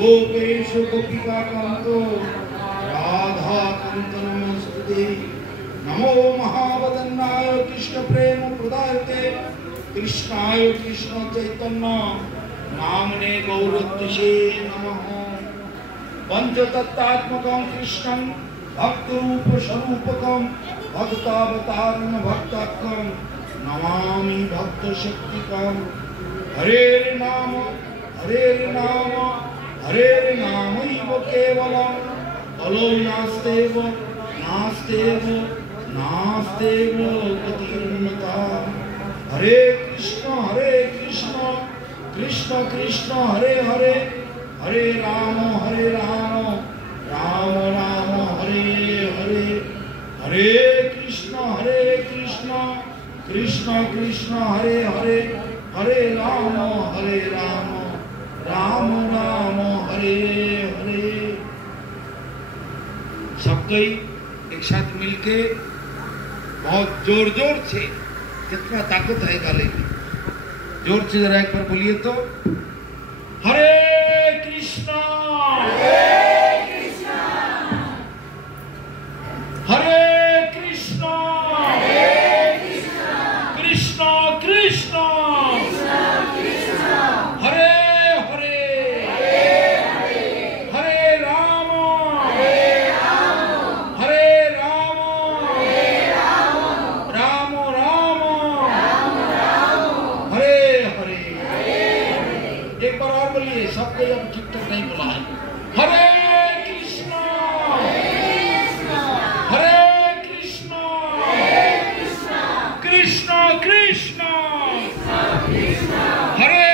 गोपेश गोपिका Kanto Radha Kant नमोस्तुते। नमो महावदन्नाय कृष्ण प्रेम प्रदायते कृष्णाय कृष्ण चैतन्य नामने गौरत्से नमः। पंचतत्त्वात्मकं कृष्णं भक्तरूप स्वरूपकं भक्तावतारं भक्ताख्यं नमामि भक्तशक्तिकं। हरे नाम हरेर्नामैव केवलं कलौ नास्तेव नास्तेव नास्तेव गतिर्मता। हरे कृष्ण कृष्ण कृष्ण हरे हरे हरे राम राम राम हरे हरे। हरे कृष्ण कृष्ण कृष्ण हरे हरे हरे राम राम राम हरे हरे। सबको एक साथ मिलके बहुत जोर जोर से, जितना ताकत है गले में, जोर से जरा एक बार बोलिए तो। हरे कृष्णा हरे कृष्णा कृष्णा कृष्णा हरे हरे हरे राम राम राम हरे हरे। एक बार और बोलिए, सबको अब ठीक ठाक नहीं बोला है। हरे कृष्णा कृष्ण कृष्ण हरे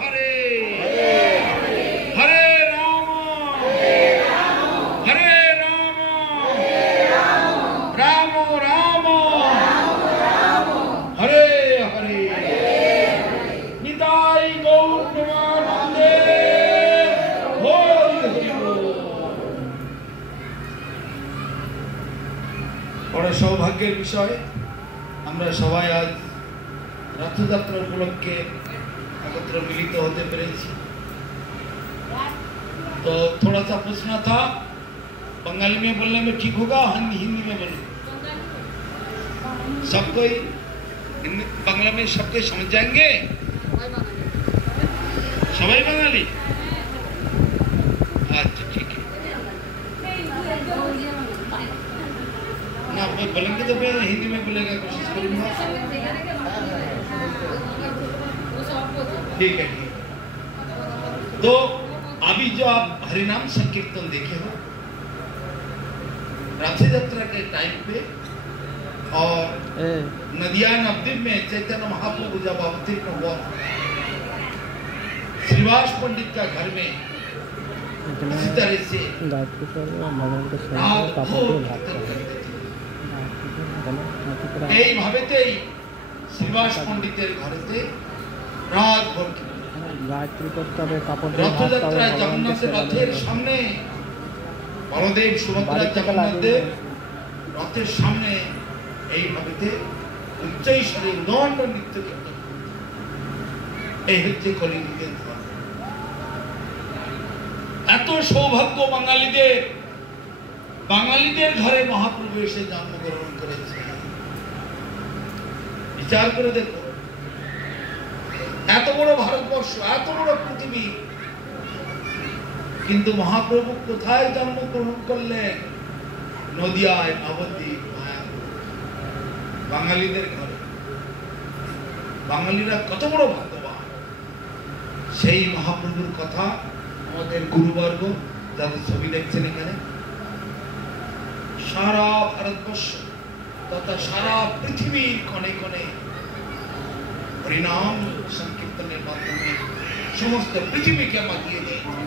हरे हरे राम राम राम हरे हरे। निताई गौर प्रेमानंदे हरि हरि बोल। बड़ सौभाग्येर विषय আমরা সবাই আজ রথযাত্রা উপলক্ষে একত্র मिलित होते পেরেছি। तो थोड़ा सा पूछना था, बंगाली में बोलने में ठीक होगा, हिंदी में बोलूं? सब कोई बांग्ला में सबको समझ जाएंगे? सबाई बंगाली? अच्छा ठीक है। ना बोलेंगे तो मैं हिंदी में बोलेगा, कोशिश करूंगा। ठीक है। तो अभी जो आप हरिनाम संकीर्तन देखे हो रथ यात्रा के टाइम पे, और नदिया नवद्वीप में चैतन्य महाप्रभु जब अवतीर्ण हुआ, श्रीवास पंडित का घर में इसी तरह से এই ভাবেতেই শ্রীবাস পণ্ডিতের ঘরেতে রাত ভর গায়ত্রী করতে হবে। রথযাত্রায় জগন্নাথের রথের সামনে বলদেব সুভদ্রা জগন্নাথের রথের সামনে এই ভাবেতে উচ্চৈঃস্বরে উদণ্ড নৃত্য করত। এই হচ্ছে কলিযুগের ধর্ম। এত সৌভাগ্য বাঙালিদের ঘরে মহাপ্রভু এসে জন্মগ্রহণ করেছে। বিচার করে দেখো, এত বড় ভারতবর্ষ, এত বড় পৃথিবী, কিন্তু মহাপ্রভু কোথায় জন্মগ্রহণ করলেন? নদিয়ায়, নবদ্বীপ, বাঙালিদের ঘরে। বাঙালিরা কত বড় ভাগ্যবান। সেই মহাপ্রভুর কথা আমাদের গুরুবর্গ যাদের ছবি দেখছেন এখানে, সারা ভারতবর্ষ তথা সারা পৃথিবীর কোণে কোণে হরিনাম সংকীর্তনের মাধ্যমে সমস্ত পৃথিবীকে মাতিয়ে দিয়েছে।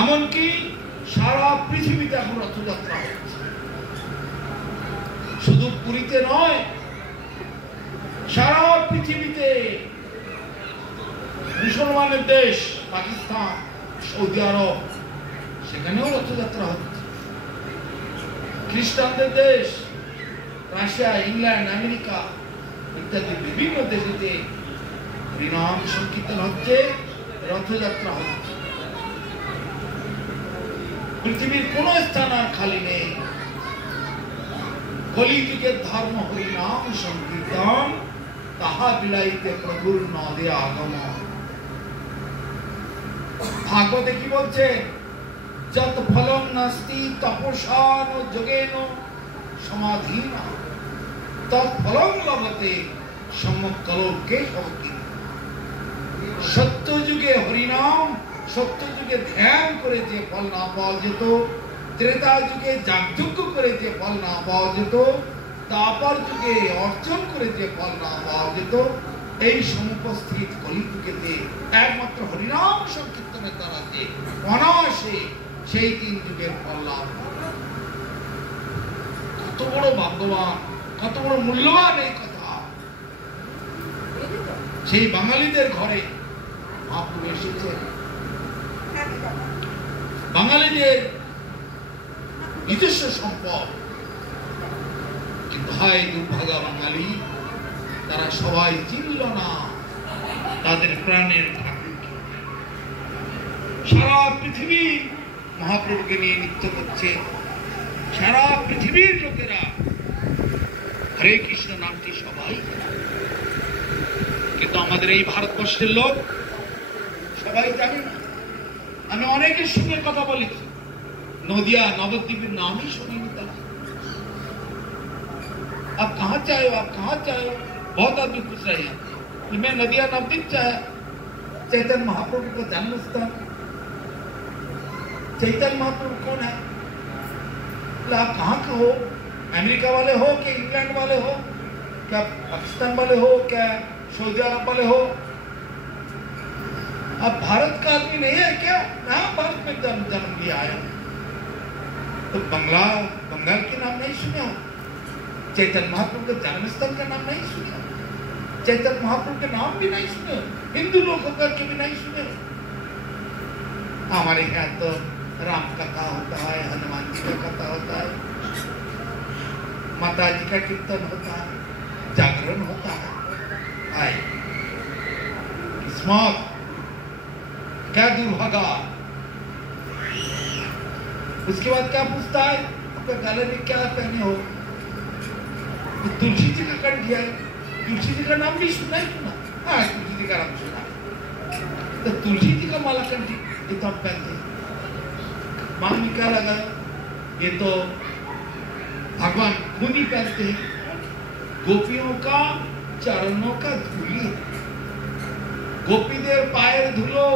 এমনকি সারা পৃথিবীতে এখন রথযাত্রা হচ্ছে। শুধু পুরীতে নয়, সারা পৃথিবীতে মুসলমানের দেশ পাকিস্তান, সৌদি আরব, সেখানেও রথযাত্রা হচ্ছে। খ্রিস্টানদের দেশ রাশিয়া, ইংল্যান্ড, আমেরিকা ইত্যাদি বিভিন্ন দেশেতে হরিনাম সংকীর্তন হচ্ছে, রথযাত্রা হচ্ছে। পৃথিবীর কোন স্থান আর খালি নেই। কলিযুগের ধর্ম হরিনাম সংকীর্তন, তাহা বিলাইতে প্রভুর নদে আগম। ভাগবতে কি বলছে? যত ফলং নাস্তি তপসান যোগেন সমাধিন তৎ ফলং লভতে সম্যক কলৌকে শক্তি। সত্য যুগে হরিনাম, সত্য যুগে ধ্যান করে যে ফল না পাওয়া যেত, ত্রেতা যুগে যাগযজ্ঞ করে যে ফল না পাওয়া যেত, দ্বাপর যুগে অর্জন করে যে ফল না পাওয়া যেত, এই সমুপস্থিত কলিযুগেতে একমাত্র হরিনাম সংকীর্তনের দ্বারা যে অনায়াসে সেই 3 যুগের ফল লাভ। কত বড় ভাগ্যবান, কত বড় মূল্যবান এই কথা। সেই বাঙালিদের ঘরে মহাপ্রভু এসেছেন। বাঙালিদের নিজস্ব সম্পদ, কিন্তু হায় দুর্ভাগা বাঙালি, তারা সবাই চিনল না তাদের প্রাণের ঠাকুরকে। সারা পৃথিবী মহাপ্রভুকে নিয়ে নৃত্য করছে, সারা পৃথিবীর লোকেরা হরে কৃষ্ণ নামটি সবাই, কিন্তু আমাদের এই ভারতবর্ষের লোক সবাই জানে না। আমি অনেকের সঙ্গে কথা বলেছি, नदिया नवद्वीप नाम ही सुनी नहीं था। आप कहाँ चाहे हो, आप कहाँ चाहे हो? बहुत आदमी पूछ रहे हैं कि मैं नदिया नवद्वीप चाहे। चैतन्य महाप्रभु का जन्म स्थान, चैतन्य महाप्रभु कौन है? आप कहाँ के हो? अमेरिका वाले हो क्या इंग्लैंड वाले हो, क्या पाकिस्तान वाले हो, क्या सऊदी अरब वाले हो? आप भारत का आदमी नहीं है क्या? मैं भारत में जन्म लिया आया, तो बंगाल के नाम नहीं सुने हो? चैतन्य महाप्रभु के जन्म स्थल का नाम नहीं सुने हो? चैतन्य महाप्रभु के नाम भी नहीं सुने हो? हिंदू लोग होकर के भी नहीं सुने हो? हमारे यहाँ तो राम कथा होता है, हनुमान जी का कथा होता है, माता जी का कीर्तन होता है, जागरण होता है। आए किस्मत, क्या दुर्भागा। उसके बाद क्या पूछता है, आपके गले में क्या पहने हो? तो तुलसी जी का कंठ है, तुलसी जी का नाम भी सुना ही सुना। हाँ, तुलसी जी का नाम सुना। तो तुलसी जी का माला कंठ ये तो आप पहनते हैं। मांग में क्या लगा? ये तो भगवान खुद ही पहनते हैं। गोपियों का चरणों का धूली, गोपीदेर पायर धुलो,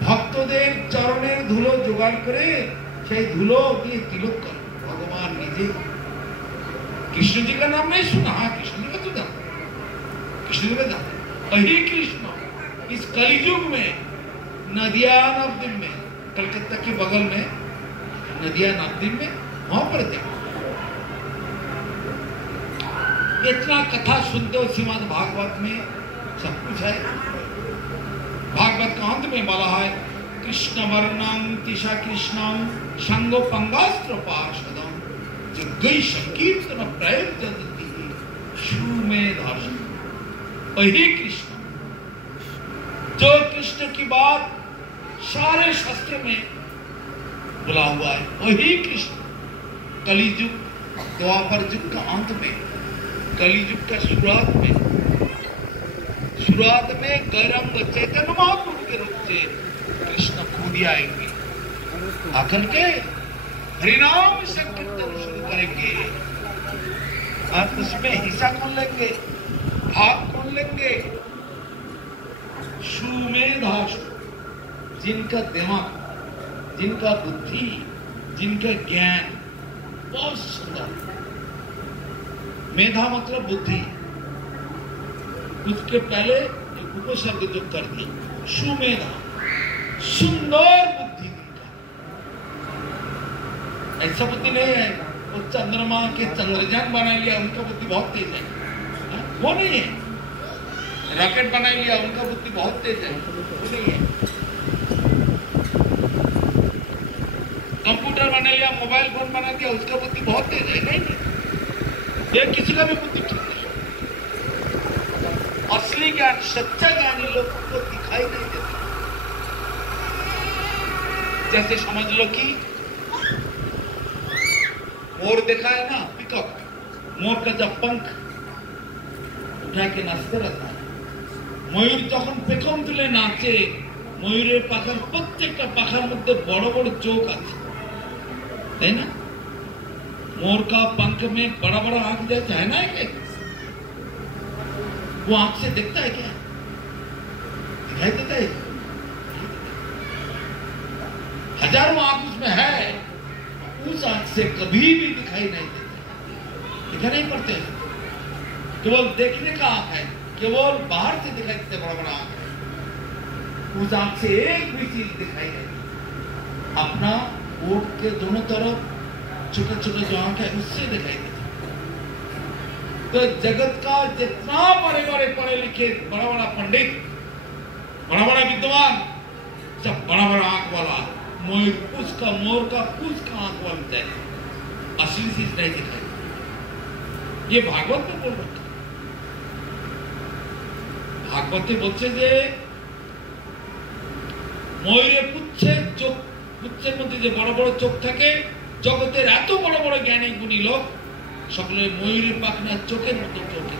ভক্তদের চরণের ধুলো জোগাড় করে সেই ধুলো দিয়ে তিলক করেন भगवान নিজে। कृष्ण जी का नाम नहीं सुना? हाँ, कृष्ण जी का तो जानते, कृष्ण जी का जानते। वही कृष्ण इस कलियुग में नदिया नवद्वीप में, कलकत्ता के बगल में नदिया नवद्वीप में, वहां पर देखो इतना कथा सुनते हो। श्रीमद् भागवत में सब कुछ है। भागवत का अंत में बोला है कृष्ण वर्णं तिशा कृष्णं संगो पंगास्त्र पार्षदं जगै संकीर्तन प्रयोजयति सुमेधर्ष। वही कृष्ण जो कृष्ण की बात सारे शास्त्र में बोला हुआ है, वही कृष्ण कलियुग द्वापर युग का अंत में, कलियुग का शुरुआत में गौरंग चैतन्य महाप्रभु के रूप से कृष्ण खुद ही आएंगे, आकर के हरिनाम संकीर्तन शुरू करेंगे। और उसमें हिस्सा कौन लेंगे, भाग कौन लेंगे? सुमेधाश, जिनका दिमाग, जिनका बुद्धि, जिनका ज्ञान बहुत सुंदर। मेधा मतलब बुद्धि, उसके पहले एक उपसर्ग जो कर दिया, सुमेधा, सुंदर बुद्धि जिनका। ऐसा बुद्धि नहीं है वो चंद्रमा के चंद्रयान बना लिया उनका बुद्धि बहुत तेज है, वो नहीं है। रॉकेट बना लिया उनका बुद्धि बहुत तेज है, वो नहीं है। कंप्यूटर बना लिया, मोबाइल फोन बना दिया, उसका बुद्धि बहुत तेज है, नहीं। ये किसी का भी बुद्धि ठीक नहीं। असली ज्ञान, सच्चा ज्ञानी लोगों को दिखाई नहीं देता। जैसे समझ लो कि मोर देखा है ना, पिकअप, मोर का जब पंख उठा के नाचते रहता है, मयूर যখন পেখম তুলে নাচে, ময়ূরের পাখার প্রত্যেকটা পাখার মধ্যে বড় বড় চোখ আছে, তাই না? मोर का पंख में बड़ा बड़ा आंख जैसा है ना, एक वो आंख से दिखता है क्या? दिखाई देता है? हजारों आंख उसमें है, उस आंख से कभी भी दिखाई नहीं देता, दिखाई नहीं पड़ते हैं। केवल देखने का आंख है, केवल बाहर से दिखाई देते बड़ा बड़ा आंख है, उस आंख से एक भी चीज दिखाई नहीं। अपना ओठ के दोनों तरफ छोटा छोटा जो आंख है उससे दिखाई देता। तो जगत का जितना बड़े बड़े पढ़े लिखे, बड़ा बड़ा पंडित, बड़ा बड़ा विद्वान, सब बड़ा बड़ा आंख वाला, मोर का पूछ का आंख वाला जाए, असली चीज नहीं दिखाई। ये भागवत में बोल रखा। भागवते बोलছে যে ময়ূরের পুচ্ছের মধ্যে যে বড় বড় চোখ থাকে, জগতের এত বড় বড় জ্ঞানী গুণী লোক সকলে ময়ূরের পাখনা চোখের মতো চোখে,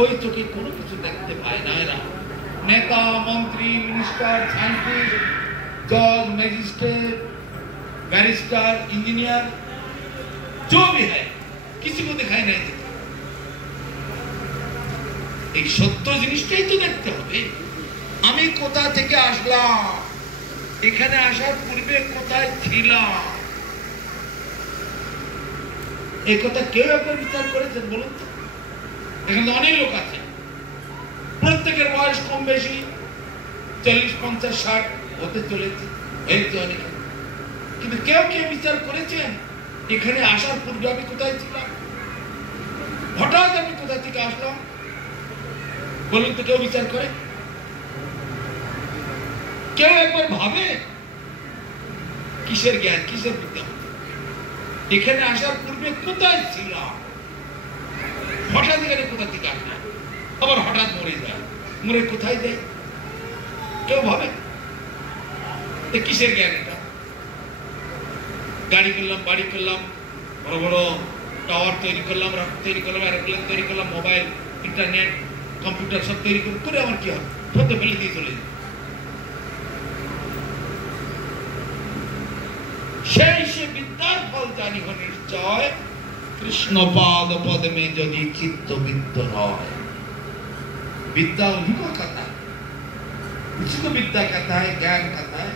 ওই চোখে কোনো কিছু দেখতে পায় না। এরা নেতা, মন্ত্রী, মিনিস্টার, সায়েন্টিস্ট, जज, मैजिस्ट्रेट, बैरिस्टर, इंजीनियर, जो भी है, किसी को दिखाई नहीं देता। एक সত্য জিনিসটাই তো দেখতে হবে। আমি কোথা থেকে আসলাম, এখানে আসার পূর্বে কোথায় ছিলাম, এই কথা কেউ একবার বিচার করেছেন বলুন তো? এখানে তো অনেক লোক আছে, প্রত্যেকের বয়স কম বেশি 40, 50, 60 হতে চলেছে, হয়েছে অনেক, কিন্তু কেউ কেউ বিচার করেছেন এখানে আসার পূর্বে আমি কোথায় ছিলাম, হঠাৎ আমি কোথা থেকে আসলাম? বলুন তো, কেউ বিচার করে? কেউ একবার ভাবে? কিসের জ্ঞান, কিসের বিদ্যা? এখানে আসার পূর্বে কোথায় ছিলাম, হঠাৎ এখানে কোথা থেকে আসলাম, আবার হঠাৎ মরে যায়, মরে কোথায় যায়? কেউ ভাবে? কিসের জ্ঞান এটা? গাড়ি করলাম, বাড়ি করলাম, বড় বড় টাওয়ার তৈরি করলাম, রকেট তৈরি করলাম, এরোপ্লেন তৈরি করলাম, মোবাইল, ইন্টারনেট, কম্পিউটার সব তৈরি করে আমার কি হবে? ফেলতে ফেলে দিয়ে চলে যায়। সেই সে বিদ্যার ফল জানিহ নিশ্চয়, কৃষ্ণ पाद पद में यदि चित्त विद्ध হয়। विद्या उन्हीं को कहता है, उसी को विद्या कहता है, ज्ञान कहता है।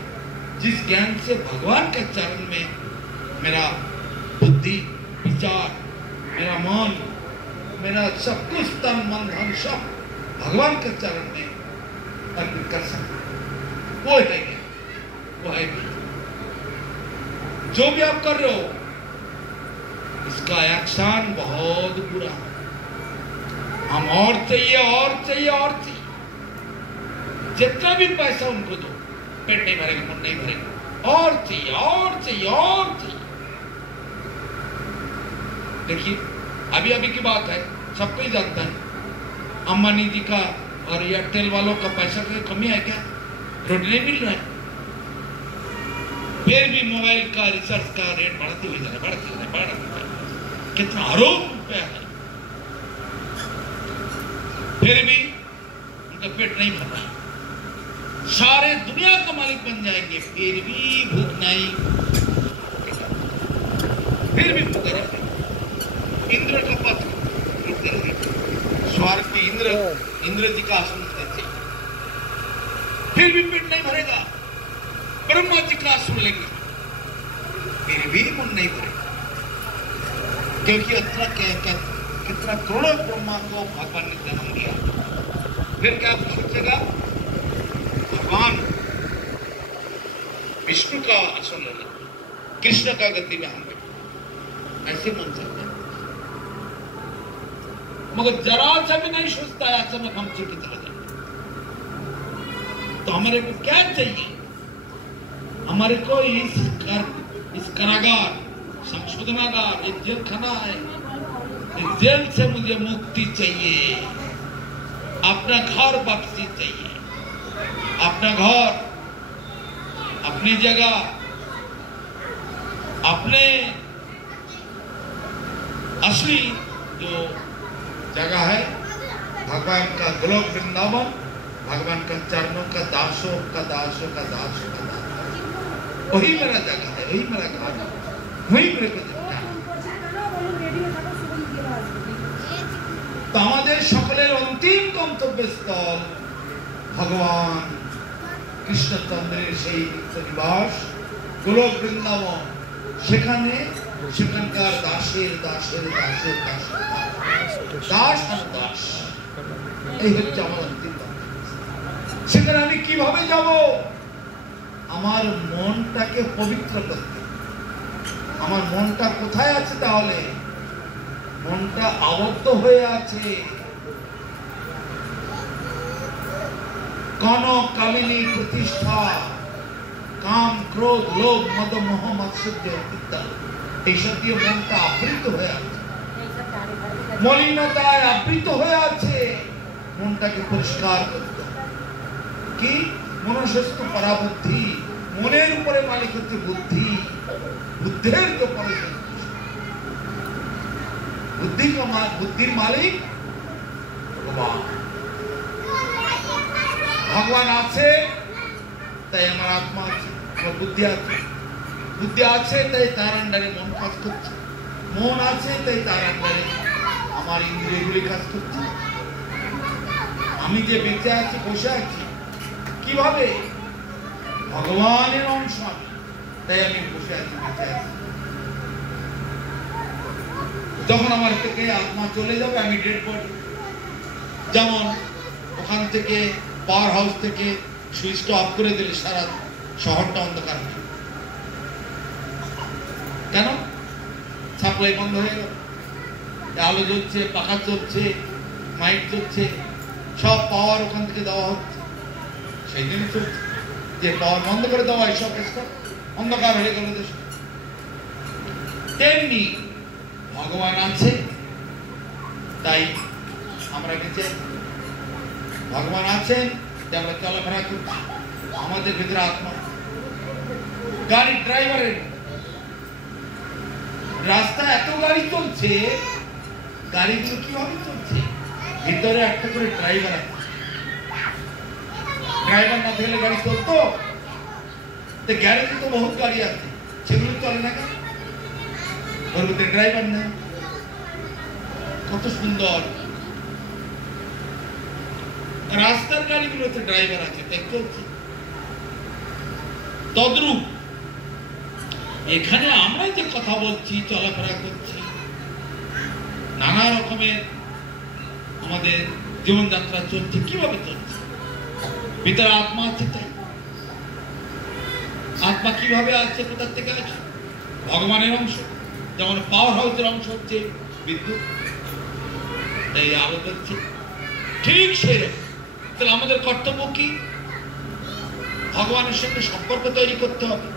जिस ज्ञान से भगवान के चरण में मेरा बुद्धि, विचार, मेरा मन, मेरा सब कुछ, तन मन धन सब भगवान के चरण में अर्पित कर सकते, वो है ज्ञान, वो है विद्या। जो भी आप कर रहे हो इसका एक्शन बहुत बुरा है। हम और चाहिए, और चाहिए, और चाहिए, जितना भी पैसा उनको दो, पेट नहीं भरेगा, मन नहीं भरेगा, और चाहिए, और चाहिए, और चाहिए। देखिए, अभी अभी की बात है, सबको ही जानता है, अंबानी जी का और एयरटेल वालों का पैसा की कमी है क्या? रोड नहीं मिल रहा है, फिर भी मोबाइल का रिसर्च का रेट बढ़ते हुए जा रहा है, बढ़ रहा है। कितना अरब रुपया है, फिर भी उनका पेट नहीं भर रहा है। सारे दुनिया का मालिक बन जाएंगे, फिर भी भूख नहीं, फिर भी भूख रहते। इंद्र का पथ स्वर्ग में इंद्र जी का आसन देते, फिर भी पेट नहीं भरेगा। ब्रह्मा जी का आसन लेंगे, फिर भी मन नहीं भरेगा, क्योंकि कितना करोड़ों ब्रह्मांडों भगवान ने जन्म दिया। फिर क्या सोचेगा? भगवान विष्णु का आसन ले लें, कृष्ण का गति में हम ऐसे मन सकते हैं, मगर जरा सा भी नहीं सोचता है अचानक हम चुके चले जाए। तो हमारे को क्या चाहिए? हमारे को इस कारागार, संशोधनागार, एक जेल खाना है, इस जेल से मुझे मुक्ति चाहिए। अपना घर वापसी चाहिए, अपना घर, अपनी जगह, अपने असली जो जगह है भगवान का गोलोक वृंदावन, भगवान का चरणों का दासों का दासों का दासों का दास, वही मेरा जगह है, वही मेरा घर है, वही मेरे को तो हमारे সকলের অন্তিম গন্তব্যস্থল ভগবান কৃষ্ণচন্দ্রের সেই নিবাস গোলক বৃন্দাবন, সেখানে সেখানকার দাসের দাসের দাসের দাসের দাস আর দাস, এই হচ্ছে আমার অন্তিম গন্তব্য। সেখানে আমি কিভাবে যাব? আমার মনটাকে পবিত্র করতে। আমার মনটা কোথায় আছে? তাহলে মনটা আবদ্ধ হয়ে আছে কনক কামিনী প্রতিষ্ঠা, কাম ক্রোধ লোভ মদ মোহ মাৎসর্য ইত্যাদি, এইসব দিয়ে মনটা আবৃত হয়ে আছে, মলিনতায় আবৃত হয়ে আছে। মনটাকে পরিষ্কার করতে কি? মনস্য পরাবুদ্ধি, মনের উপরে মালিক হচ্ছে বুদ্ধি, বুদ্ধের তো পরে বুদ্ধির মালিক ভগবান। ভগবান আছে তাই আমার আত্মা আছে, আমার বুদ্ধি আছে, বুদ্ধি আছে তাই তার আন্ডারে মন কাজ করছে, মন আছে তাই তার আন্ডারে আমার ইন্দ্রিয়গুলি কাজ করছে। আমি যে বেঁচে আছি, বসে আছি কিভাবে? ভগবানের অংশ আমি, তাই আমি বসে আছি, বেঁচে আছি। যখন আমার থেকে আত্মা চলে যাবে, আমি ডেড বডি। যেমন ওখান থেকে পাওয়ার হাউস থেকে সুইচটা অফ করে দিলে সারা শহরটা অন্ধকার হয়ে, কেন? সাপ্লাই বন্ধ হয়ে গেল। আলো জ্বলছে, পাখা চলছে, মাইক চলছে, সব পাওয়ার ওখান থেকে দেওয়া হচ্ছে, সেই জন্য চলছে। যে পাওয়ার বন্ধ করে দেওয়া, এইসব অন্ধকার হয়ে গেল দেশ। তেমনি ভগবান আছে তাই আমরা বেঁচে, ভগবান আছেন তাই আমরা চলাফেরা করছি। আমাদের ভিতরে আত্মা, গাড়ির ড্রাইভারের রাস্তা এত গাড়ি চলছে, গাড়িগুলো কিভাবে চলছে? ভিতরে একটা করে ড্রাইভার আছে। ড্রাইভার না থাকলে গাড়ি চলতো? গ্যারেজে তো বহুত গাড়ি আছে, সেগুলো চলে না কেন? ওর ভিতরে ড্রাইভার নেই। কত সুন্দর রাস্তার গাড়িগুলোতে ড্রাইভার আছে, তাই চলছে। তদ্রূপ এখানে আমরা যে কথা বলছি, চলাফেরা করছি, নানা রকমের আমাদের জীবনযাত্রা চলছে, কিভাবে চলছে? ভিতরে আত্মা আছে তাই। আত্মা কিভাবে আসছে? কোথা থেকে আছে? ভগবানের অংশ। যেমন পাওয়ার হাউসের অংশ হচ্ছে বিদ্যুৎ, তাই আলো হচ্ছে, ঠিক সেরকম। তাহলে আমাদের কর্তব্য কি? ভগবানের সঙ্গে সম্পর্ক তৈরি করতে হবে।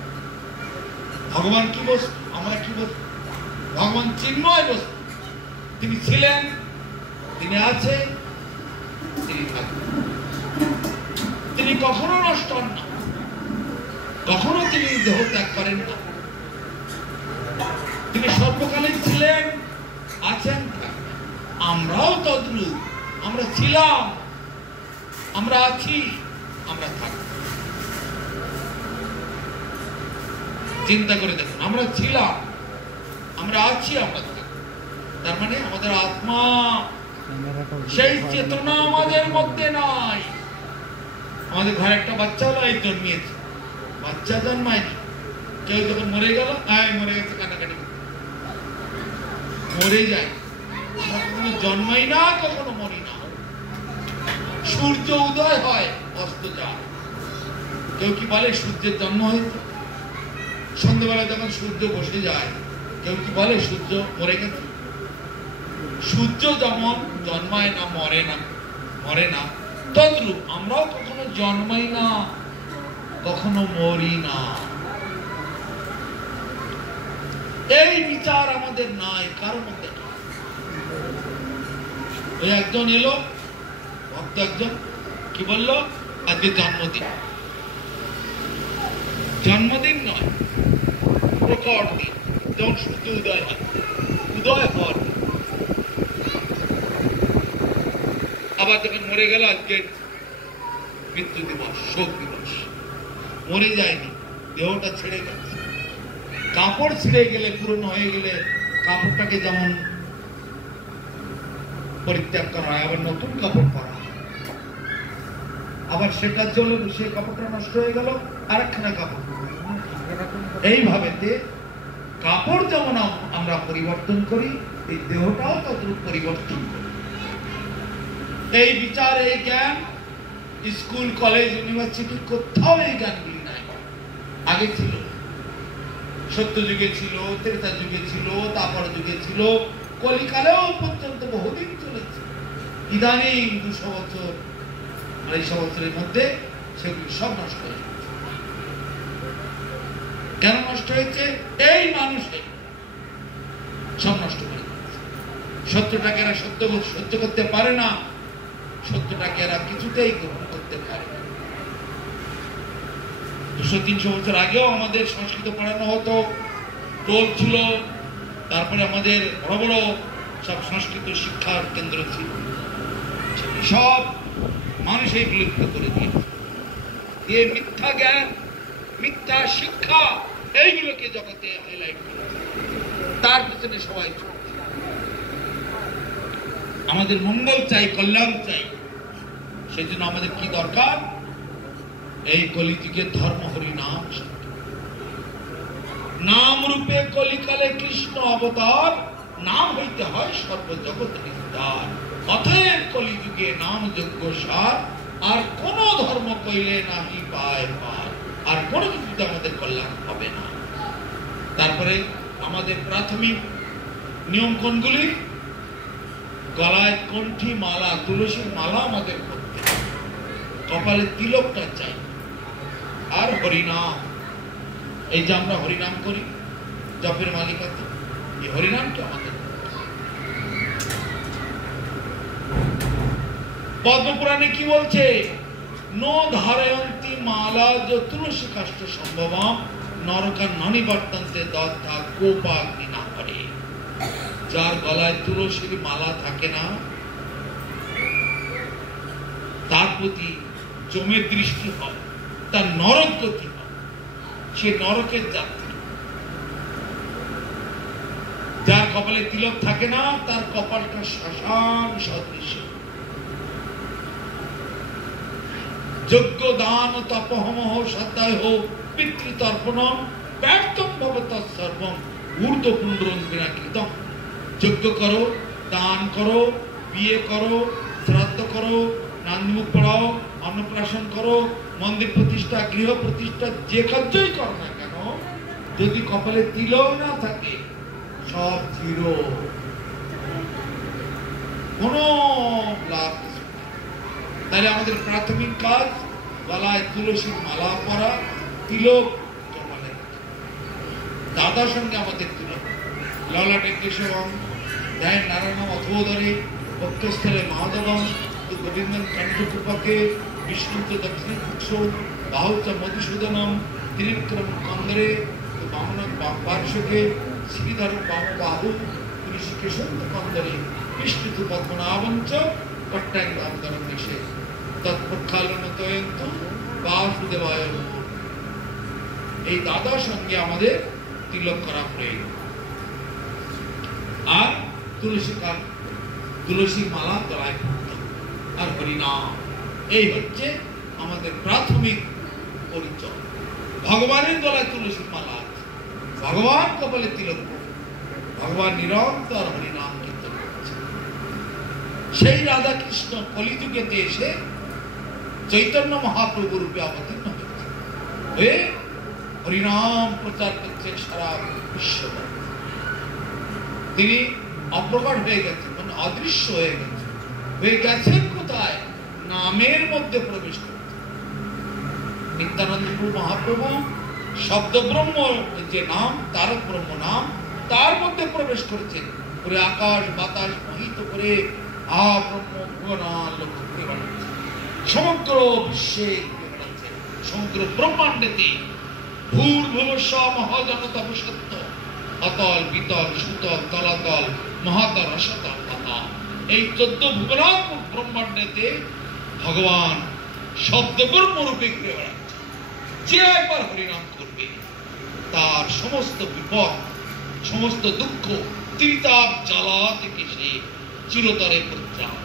ভগবান কি বস্তু, আমরা কি বস্তু? ভগবান চিন্ময় বস্তু। তিনি ছিলেন, তিনি আছে, তিনি থাকবেন। তিনি কখনো নষ্ট হন না, কখনো তিনি দেহ ত্যাগ করেন না। তিনি সর্বকালে ছিলেন, আছেন, আমরাও তদ্রূপ। আমরা ছিলাম, আমরা আছি, আমরা থাকব। চিন্তা করে দেখুন, আমরা ছিলাম, আমরা আছি, আমরা থাকব। তার মানে আমাদের আত্মা, সেই চেতনা আমাদের মধ্যে নাই। আমাদের ঘরে একটা বাচ্চা হলো, এই জন্মিয়েছে, বাচ্চা জন্মায়নি। কেউ যখন মরে গেল, মরে গেছে, কান্নাকাটি মরে যায়। আমরা কখনো জন্মাই না, কখনো মরি না। সূর্য উদয় হয়, অস্ত যায়। কেউ কি বলে সূর্যের জন্ম হয়েছে? সন্ধ্যেবেলা যখন সূর্য বসে যায়, কেউ কি বলে সূর্য মরে গেছে? সূর্য যেমন জন্মায় না, মরে না, মরে না, তদ্রূপ আমরাও কখনো জন্মাই না, কখনো মরি না। এই বিচার আমাদের নাই, কারো মধ্যে। ওই একজন এলো, ভক্ত তো একজন কি বললো, আজকে জন্মদিন। জন্মদিন নয়, প্রকট দিন, যেমন সূর্য উদয় হয়, উদয় হওয়ার। আবার যখন মরে গেল, আজকে মৃত্যু দিবস, শোক দিবস। মরে যায়নি, দেহটা ছেড়ে গেছে। কাপড় ছিঁড়ে গেলে, পুরনো হয়ে গেলে কাপড়টাকে যেমন পরিত্যাগ করা হয়, আবার নতুন কাপড় পরা হয়। আবার সেটার জন্য সেই কাপড়টা নষ্ট হয়ে গেল, আরেকখানা কাপড়। এইভাবে কাপড় যেমন আমরা পরিবর্তন করি, এই দেহটাও তদ্রূপ পরিবর্তন করি। এই বিচার, এই জ্ঞান স্কুল, কলেজ, ইউনিভার্সিটি কোথাও এই জ্ঞানগুলি নাই। আগে ছিল, সত্য যুগে ছিল, ত্রেতা যুগে ছিল, তারপর যুগে ছিল, কলিকালেও পর্যন্ত বহুদিন চলেছে। ইদানিং 200 বছর, 250 বছরের মধ্যে সেগুলি সব নষ্ট হয়ে গেছে। কেন নষ্ট হয়েছে? এই মানুষের সব নষ্ট হয়ে গেছে। সত্যটাকে এরা সহ্য করতে পারে না, সত্যটাকে এরা কিছুতেই গ্রহণ করতে পারে না। 200-300 বছর আগেও আমাদের সংস্কৃত পড়ানো হতো, টোল ছিল, তারপরে আমাদের বড় বড় সব সংস্কৃত শিক্ষার কেন্দ্র ছিল। সব মানুষ এই বিলুপ্ত করে দিয়েছে। দিয়ে মিথ্যা জ্ঞান, মিথ্যা শিক্ষা, এইগুলোকে জগতে হাইলাইট করেছে। তার পিছনে সবাই চলছে। আমাদের মঙ্গল চাই, কল্যাণ চাই। সেই জন্য আমাদের কি দরকার? এই কলিযুগের ধর্ম হরি নাম। নাম রূপে কলিকালে কৃষ্ণ অবতার, নাম হইতে হয় সর্বজগৎ নিস্তার। অতএব কলিযুগে নাম যজ্ঞ সার, আর কোন ধর্ম কইলে নাহি পায় পার। আর কোন কিছুতে আমাদের কল্যাণ হবে না। তারপরে আমাদের প্রাথমিক নিয়ম কোনগুলি? গলায় কণ্ঠী মালা, তুলসীর মালা আমাদের করতে, কপালে তিলকটা চাই, আর হরিনাম। এই যে আমরা হরিনাম করি, জপের মালিকাতে, এই হরিনামটা আমাদের। পদ্মপুরাণে কি বলছে? নো ধারয়ন্তি মালা যে তুলসী কাষ্ঠ সম্ভবম, নরকা ননিবর্তন্তে দত্তা কোপাগ্নি না করে। যার গলায় তুলসীর মালা থাকে না, তার প্রতি যমের দৃষ্টি হয়, তার নরক গতি হয়, সে নরকের যাত্রী। যার কপালে তিলক থাকে না, তার কপালটা শ্মশান সদৃশ। যজ্ঞ দান তপহমহ সদায় হোক পিতৃতর্পণম ব্যর্থম ভবত সর্বম ঊর্ধ্বপুণ্ড্রম বিনাকৃতম। যজ্ঞ করো, দান করো, বিয়ে করো, শ্রাদ্ধ করো, নান্দমুখ পড়াও, অন্নপ্রাশন করো, মন্দির প্রতিষ্ঠা, গৃহ প্রতিষ্ঠা, যে কার্যই করো না কেন, যদি কপালে তিলক না থাকে, সব জিরো, কোনো লাভ। তাহলে আমাদের প্রাথমিক কাজ গলায় তুলসীর মালা পরা, তিলক কপালে। দাদার সঙ্গে আমাদের তিলক, ললাটে কেশবম, ধ্যান নারায়ণম অথবোদরে, ভক্তস্থলে মাধবম, গোবিন্দন কণ্ঠকূপকে, বিষ্ণুতে দক্ষিণ পুচ্ছ, বাহুচ মধুসূদনম, ত্রিবিক্রম কন্দরে, বামন পার্শ্বকে, শ্রীধর বাহু, তুলসী কেশন্ত কন্দরে, বিষ্ণু পদ্মনাভঞ্চ কট্টাং দামোদরম দেশে তৎপ্রক্ষালনতয়ন্ত বাসুদেবায়। এই দাদার সঙ্গে আমাদের তিলক করা প্রয়োজন। আর তুলসী মালা গলায় পড়তে, আর হরিনাম। এই হচ্ছে আমাদের প্রাথমিক পরিচয়। ভগবানের গলায় তুলসীর মালা আছে, ভগবান কপালে তিলক, ভগবান নিরন্তর হরিনাম কীর্তন করছে। সেই রাধা কৃষ্ণ কলিযুগেতে এসে চৈতন্য মহাপ্রভু রূপে অবতীর্ণ হয়েছে, হয়ে হরিনাম প্রচার করছে সারা বিশ্ব। তিনি অপ্রকট হয়ে গেছেন, মানে অদৃশ্য হয়ে গেছেন কোথায়? নামের মধ্যে প্রবেশ করছে। নিত্যানন্দ মহাপ্রভু শব্দ ব্রহ্ম যে নাম, তারক ব্রহ্ম নাম, তার মধ্যে প্রবেশ করেছেন, করে আকাশ বাতাস মোহিত করে ব্রহ্ম ভুবনাল লক্ষ্য করে বানাচ্ছে। সমগ্র বিশ্বে ঘুরে বেড়াচ্ছে, সমগ্র ব্রহ্মাণ্ডেতে ভূর্ভুবস্ব মহাজনতা সত্য অতল বিতল সুতল তলাতল মহাতল রসতল পাতাল, এই 14 ভুবনাত্মক ব্রহ্মাণ্ডেতে ভগবান শব্দকর্ম রূপে ঘুরে বেড়াচ্ছে। যে একবার হরিনাম করবে তার সমস্ত বিপদ, সমস্ত দুঃখ, ত্রিতাপ জ্বালা থেকে সে চিরতরে পরিত্রাণ